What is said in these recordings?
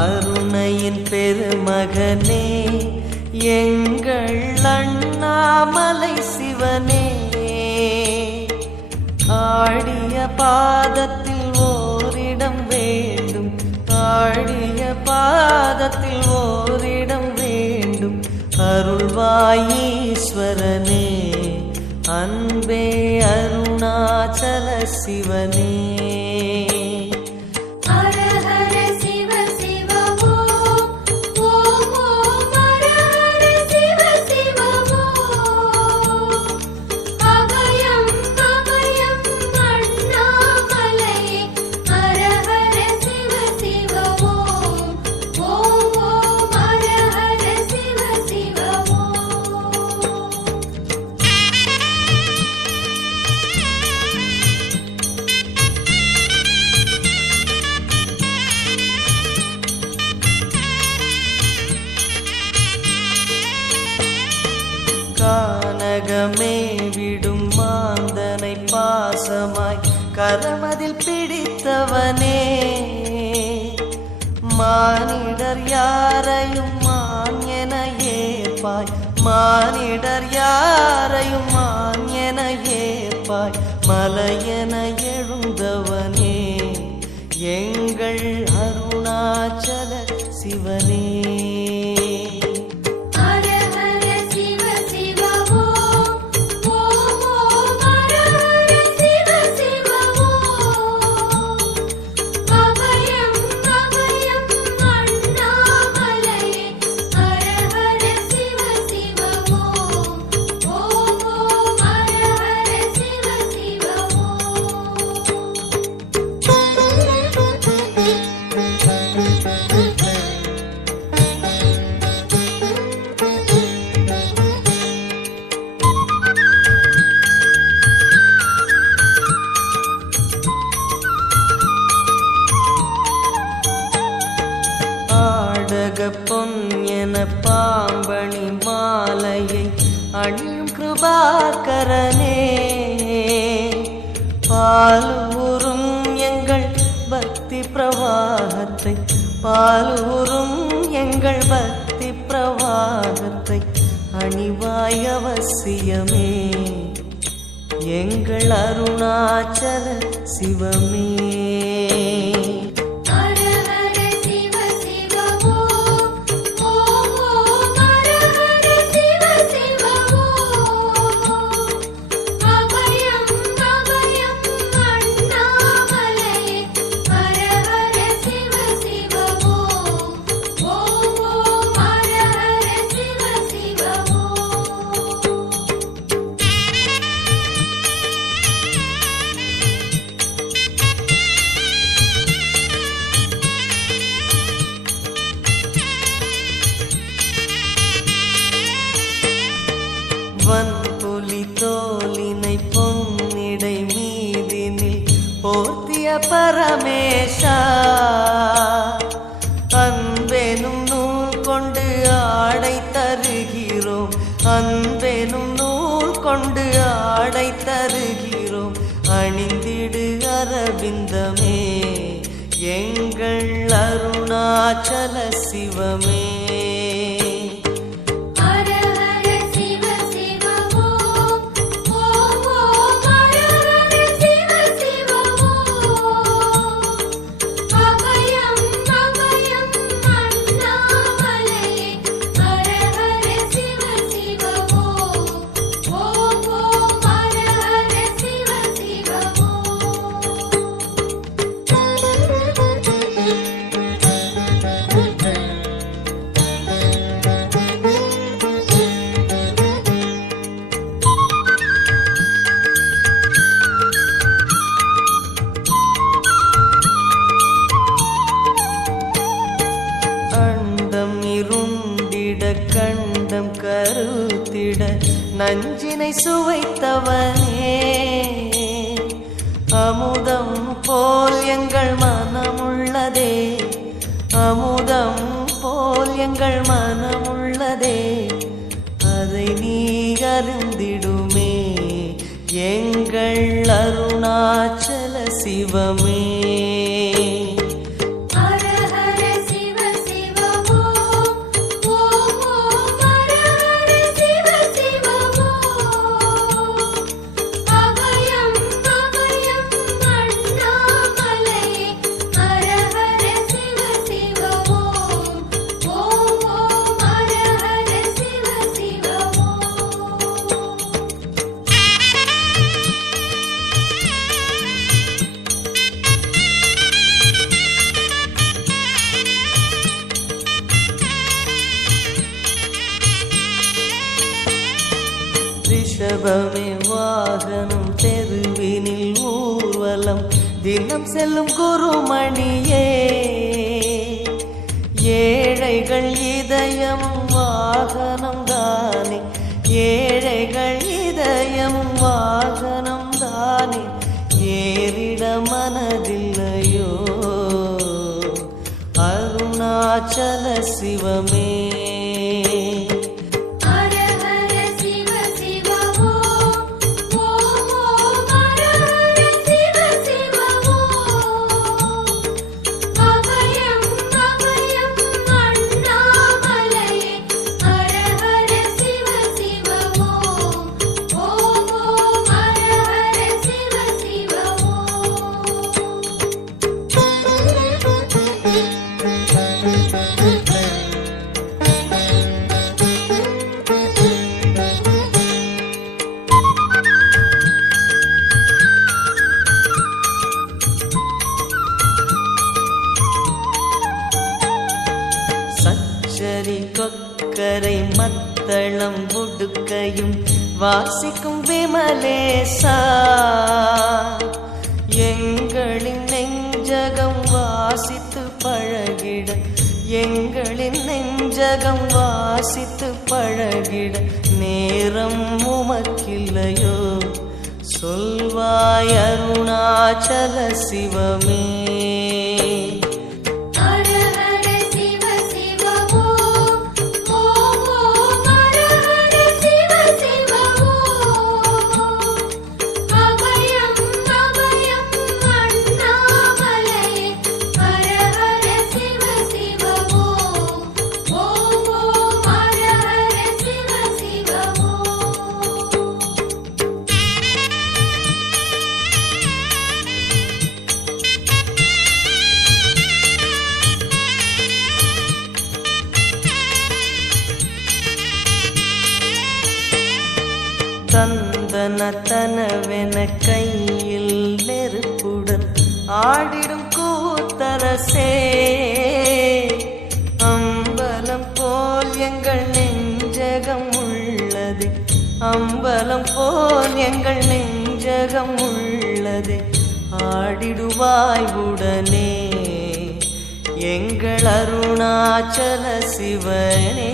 அருணையின் பெருமகனே எங்கள் அண்ணாமலை சிவனே, ஆடிய பாதத்தில் ஓரிடம் வேண்டும், ஆடிய பாதத்தில் ஓரிடம் வேண்டும். அருள்வாயீஸ்வரனே, அன்பே அருணாச்சல சிவனே. கானகமே விடும் மாந்தனை பாசமாய் கரமதில் பிடித்தவனே, மானிடர் யாரையும் மான் என ஏற்பாய், மானிடர் யாரையும் மான் என ஏற்பாய். மலையென எழுந்தவனே எங்கள் அருணாச்சல சிவனே. பொன் என பாம்பணி மாலையை அணியும் கிருபாகரனே, பாலூரும் எங்கள் பக்தி பிரவாகத்தை, பாலூரும் எங்கள் பக்தி பிரவாகத்தை அணிவாய் அவசியமே எங்கள் அருணாச்சல சிவமே. வன்புலி தோலினை பொன்னிடை மீதினில் போர்த்திய பரமேஷா, அன்பெனும் நூல் கொண்டு ஆடை தருகிறோம், அன்பெனும் நூல் கொண்டு ஆடை தருகிறோம். அணிந்திடு அரவிந்தமே எங்கள் அருணாச்சல சிவமே. நெஞ்சை சுவைத்தவனே, அமுதம் போல் எங்கள் மனமுள்ளதே, அமுதம் போல் எங்கள் மனமுள்ளதே, அதை நீ அருந்திடுமே எங்கள் அருணாச்சல சிவமே. ரிஷபமே வாகனம் தெருவினில் ஊர்வலம் தினம் செல்லும் குருமணியே, ஏழைகள் இதயமும் வாகனம் தானே, ஏழைகள் இதயமும் வாகனம் தானே, ஏறிட மனதில்லையோ அருணாச்சல சிவமே. சரி கொக்கரை மத்தளம் உடுக்கையும் வாசிக்கும் விமலேசா, எங்களின் நெஞ்சகம் வாசித்து பழகிட, எங்களின் நெஞ்சகம் வாசித்து பழகிட நேரம் உமக்கில்லையோ சொல்வாய் அருணாச்சல சிவமே. தந்தனத்தனவென கையில் நெருப்புடன் ஆடிடும் கூத்தரசே, அம்பலம் போல் எங்கள் நெஞ்சகம் உள்ளது, அம்பலம் போல் எங்கள் நெஞ்சகம் உள்ளது, ஆடிடுவாய் உடனே எங்கள் அருணாச்சல சிவனே.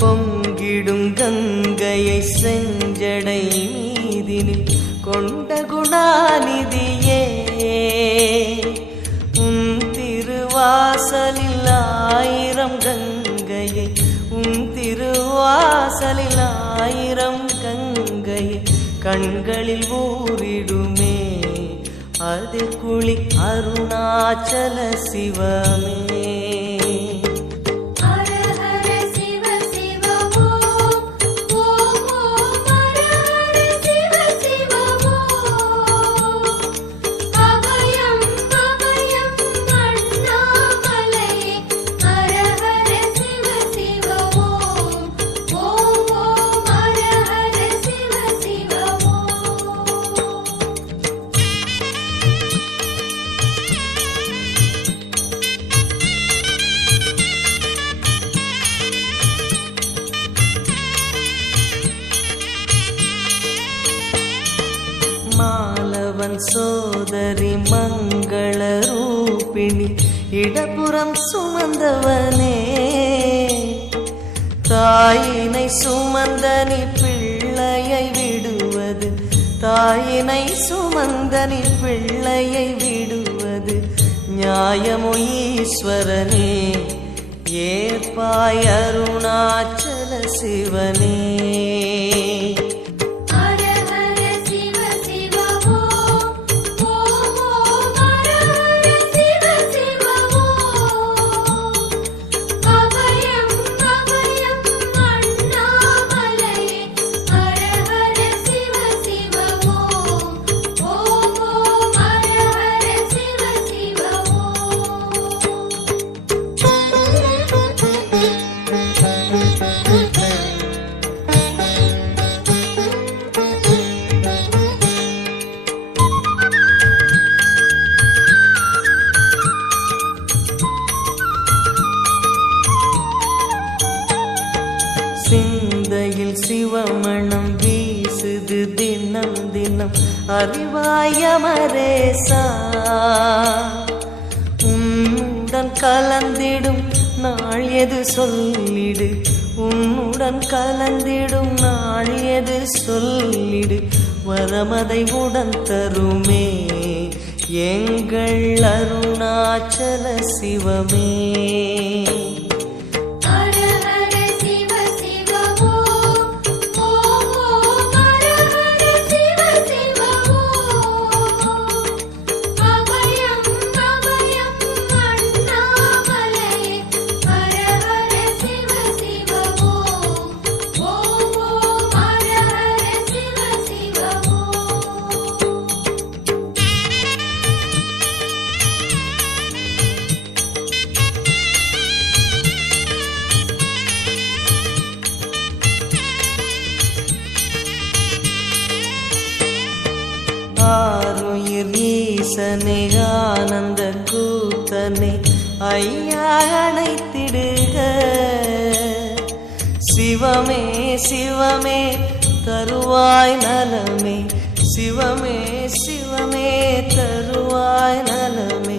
பொங்கிடும் கங்கையை செஞ்சடை மீதினில் கொண்ட குணாநிதியே, உன் திருவாசலில் ஆயிரம் கங்கையை, உன் திருவாசலில் ஆயிரம் கங்கையை கண்களில் ஊறிடுமே அதில் குளி அருணாச்சல சிவமே. சிவ சகோதரி மங்கள ரூபிணி இடப்புறம் சுமந்தவனே, தாயினை சுமந்தனி பிள்ளையை விடுவது, தாயினை சுமந்தனி பிள்ளையை விடுவது நியாயமோ ஈஸ்வரனே, ஏற்பாய் அருணாச்சல சிவனே. சிந்தையில் சிவமணம் வீசுது தினம் தினம் அறிவாயமரேசா, உன்னுடன் கலந்திடும் நாள் எது சொல்லிடு, உன்னுடன் கலந்திடும் நாள் எது சொல்லிடு, வரமதை உடன் தருமே எங்கள் அருணாச்சல சிவமே. ஆருயிர் ஈசனே ஆனந்த கூத்தனே ஐயா அணைத்திடுக, சிவமே சிவமே தருவாய் நலமே, சிவமே சிவமே தருவாய் நலமே,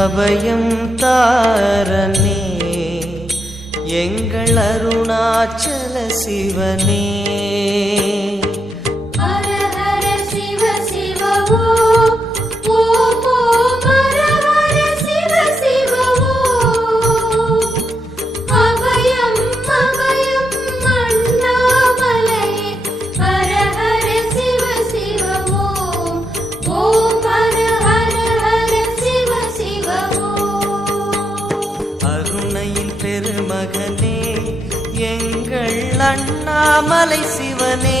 அபயம் தாரனே எங்கள் அருணாச்சல சிவனே. பெருமகனே எங்கள் அண்ணாமலை சிவனே,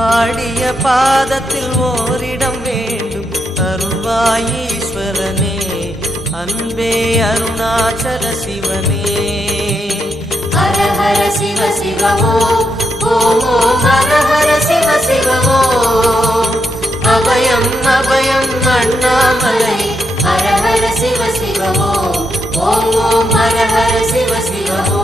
ஆடிய பாதத்தில் ஓரிடம் வேண்டும் அருள்வாய் ஈஸ்வரனே, அன்பே அருணாச்சல சிவனே. ஹர ஹர சிவ சிவமோ ஓம் ஓம் ஹர ஹர சிவ சிவமோ, அபயம் அபயம் அண்ணாமலை ஹர ஹர சிவ சிவமோ, ஓம் ஓம் ஹர ஹர சிவ சிவமோ.